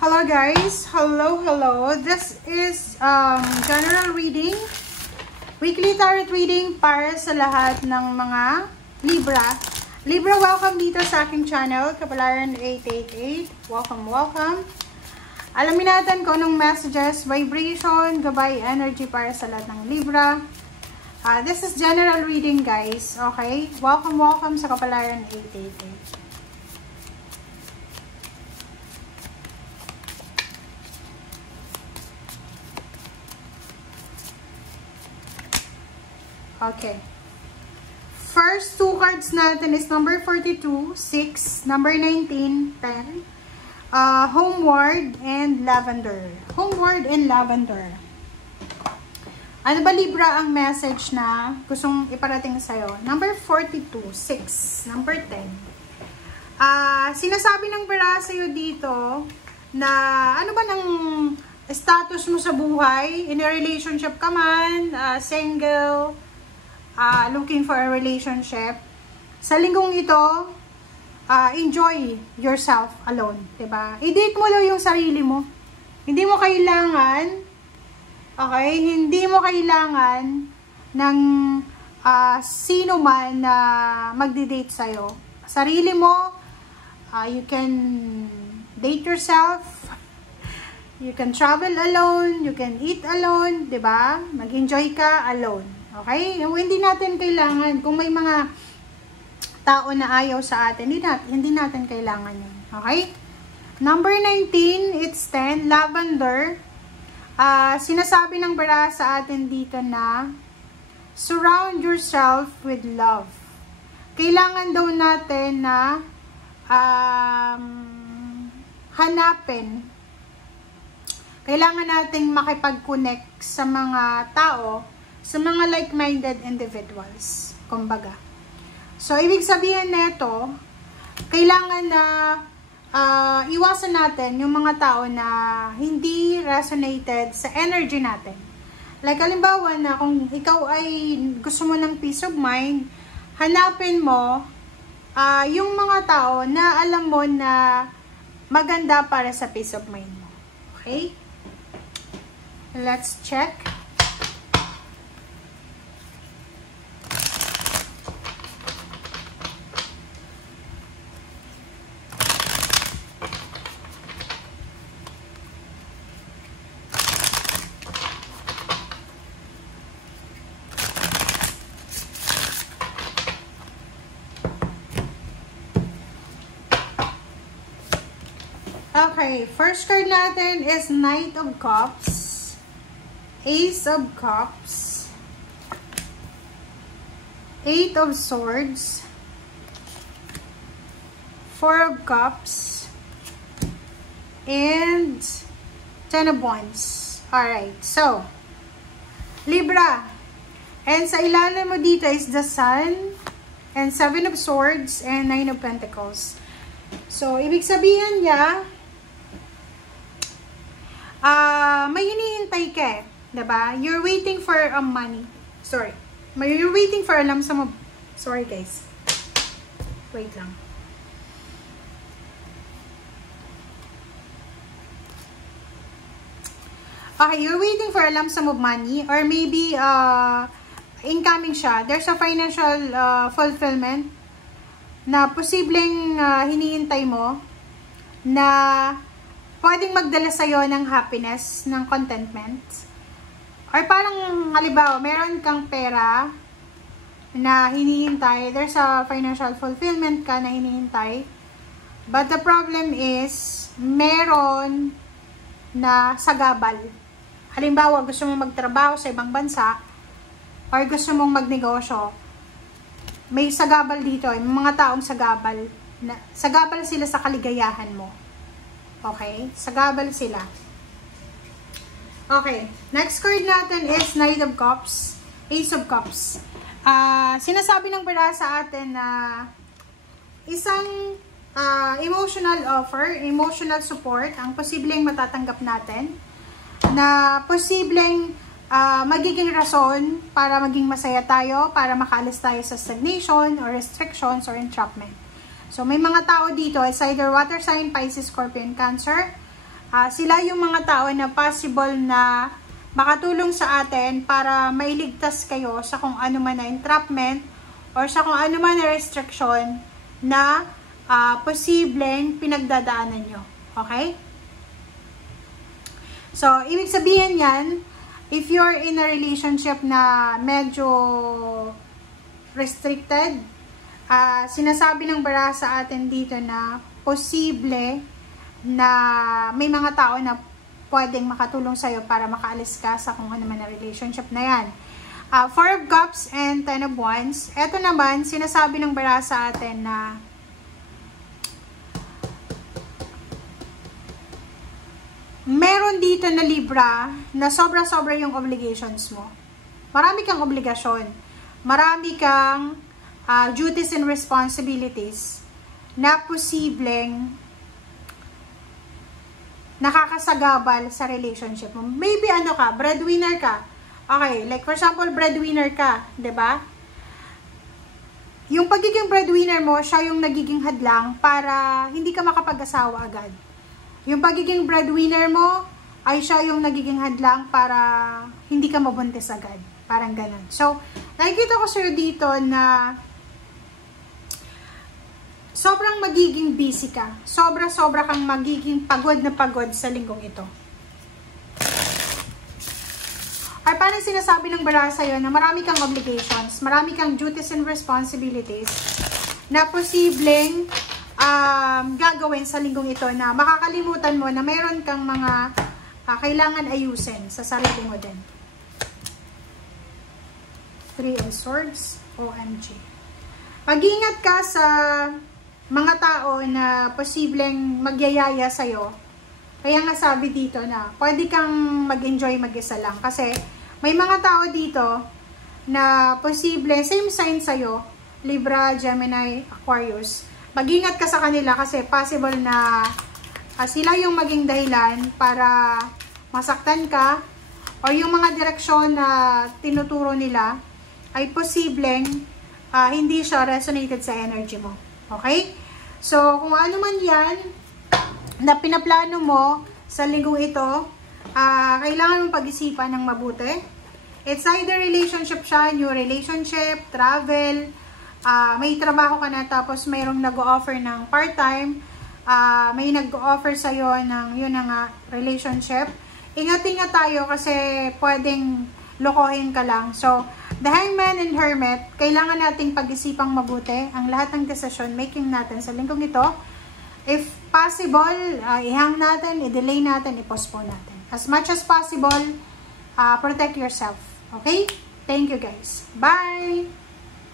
Hello guys, hello. This is general reading, weekly tarot reading para sa lahat ng mga Libra. Libra, welcome dito sa aking channel, Kapalaran 888. Welcome. Alamin natin kung anong messages, vibration, gabay, energy para sa lahat ng Libra. This is general reading guys, okay? Welcome sa Kapalaran 888. Okay. First two cards natin is number 42, 6, number 19, 10, Homeward and Lavender. Homeward and Lavender. Ano ba Libra ang message na gustong iparating sa'yo? Number 42, 6, number 10. Sinasabi ng pera sa'yo dito na ano ba ng status mo sa buhay? In a relationship ka man, single, looking for a relationship. Sa linggong ito, enjoy yourself alone, 'di ba? I-date mo lang yung sarili mo. Hindi mo kailangan, okay? Hindi mo kailangan ng sino man na magdi-date sa'yo. Sarili mo, you can date yourself. You can travel alone, you can eat alone, 'di ba? Mag-enjoy ka alone. Okay? Hindi natin kailangan, kung may mga tao na ayaw sa atin, hindi natin kailangan yun. Okay? Number 19, it's 10, Lavender. Sinasabi ng bara sa atin dito na surround yourself with love. Kailangan daw natin na hanapin. Kailangan nating makipag-connect sa mga tao, sa mga like-minded individuals, kumbaga. So, ibig sabihin nito, kailangan na iwasan natin yung mga tao na hindi resonated sa energy natin. Like, halimbawa na kung ikaw ay gusto mo ng peace of mind, hanapin mo yung mga tao na alam mo na maganda para sa peace of mind mo. Okay? Let's check. Okay, first card natin is Knight of Cups, Ace of Cups, Eight of Swords, Four of Cups, and Ten of Wands. Alright, so, Libra, and sa ilalim mo dito is the Sun, and Seven of Swords, and Nine of Pentacles. So, ibig sabihin niya, may hinihintay ka eh, diba? You're waiting for money. Sorry. You're waiting for a lump sum of... Sorry guys. Wait lang. Okay, you're waiting for a lump sum of money or maybe incoming siya. There's a financial fulfillment na posibleng hinihintay mo na pwedeng magdala sa'yo ng happiness, ng contentment. Or parang, halimbawa, meron kang pera na hinihintay. There's a financial fulfillment ka na hinihintay. But the problem is, meron na sagabal. Halimbawa, gusto mong magtrabaho sa ibang bansa or gusto mong magnegosyo. May sagabal dito. May mga taong sagabal. Sagabal sila sa kaligayahan mo. Okay? Sagabal sila. Okay. Next card natin is Knight of Cups, Ace of Cups. Sinasabi ng pera sa atin na isang emotional offer, emotional support ang posibleng matatanggap natin na posibleng magiging rason para maging masaya tayo, para makalis tayo sa stagnation or restrictions or entrapment. So, may mga tao dito, is either water sign, Pisces, Scorpion, Cancer, Sila yung mga tao na possible na makatulong sa atin para mailigtas kayo sa kung ano man na entrapment or sa kung ano man na restriction na posibleng pinagdadaanan nyo. Okay? So, ibig sabihin yan, if you're in a relationship na medyo restricted, sinasabi ng bara sa atin dito na posible na may mga tao na pwedeng makatulong sa'yo para makaalis ka sa kung ano man na relationship na yan. Four of Cups and Ten of Wands. Ito naman, sinasabi ng bara sa atin na meron dito na Libra na sobra-sobra yung obligations mo. Marami kang obligasyon. Marami kang duties and responsibilities na posibleng nakakasagabal sa relationship mo. Maybe ano ka, breadwinner ka. Okay, like for example, breadwinner ka, 'di ba? Yung pagiging breadwinner mo, siya yung nagiging hadlang para hindi ka makapag-asawa agad. Yung pagiging breadwinner mo ay siya yung nagiging hadlang para hindi ka mabuntis agad. Parang ganun. So, nakikita ko sa'yo dito na sobrang magiging busy ka. Sobra-sobra kang magiging pagod na pagod sa linggong ito. Ay parang sinasabi ng bara sa'yo na marami kang obligations, marami kang duties and responsibilities na posibleng gagawin sa linggong ito na makakalimutan mo na mayroon kang mga kailangan ayusin sa sarili mo din. Three of Swords, OMG. Mag-ingat ka sa mga tao na posibleng magyayaya sa'yo. Kaya nga sabi dito na pwede kang mag-enjoy mag-isa lang. Kasi may mga tao dito na posible, same sign sa'yo, Libra, Gemini, Aquarius. Mag-ingat ka sa kanila kasi possible na sila yung maging dahilan para masaktan ka o yung mga direksyon na tinuturo nila ay posibleng hindi siya resonated sa energy mo. Okay? So, kung ano man yan na pinaplano mo sa linggong ito, kailangan mong pag-isipan ng mabuti. It's either relationship siya, new relationship, travel, may trabaho ka na tapos mayroong nag-o-offer ng part-time, may nag-o-offer sa'yo ng yun nga, relationship. Ingat-ingat tayo kasi pwedeng lokohin ka lang. So, the Hangman and Hermit, kailangan nating pag-isipang mabuti ang lahat ng decision making natin sa linggong ito. If possible, i-hang natin, i-delay natin, i-postpone natin. As much as possible, protect yourself. Okay? Thank you guys. Bye!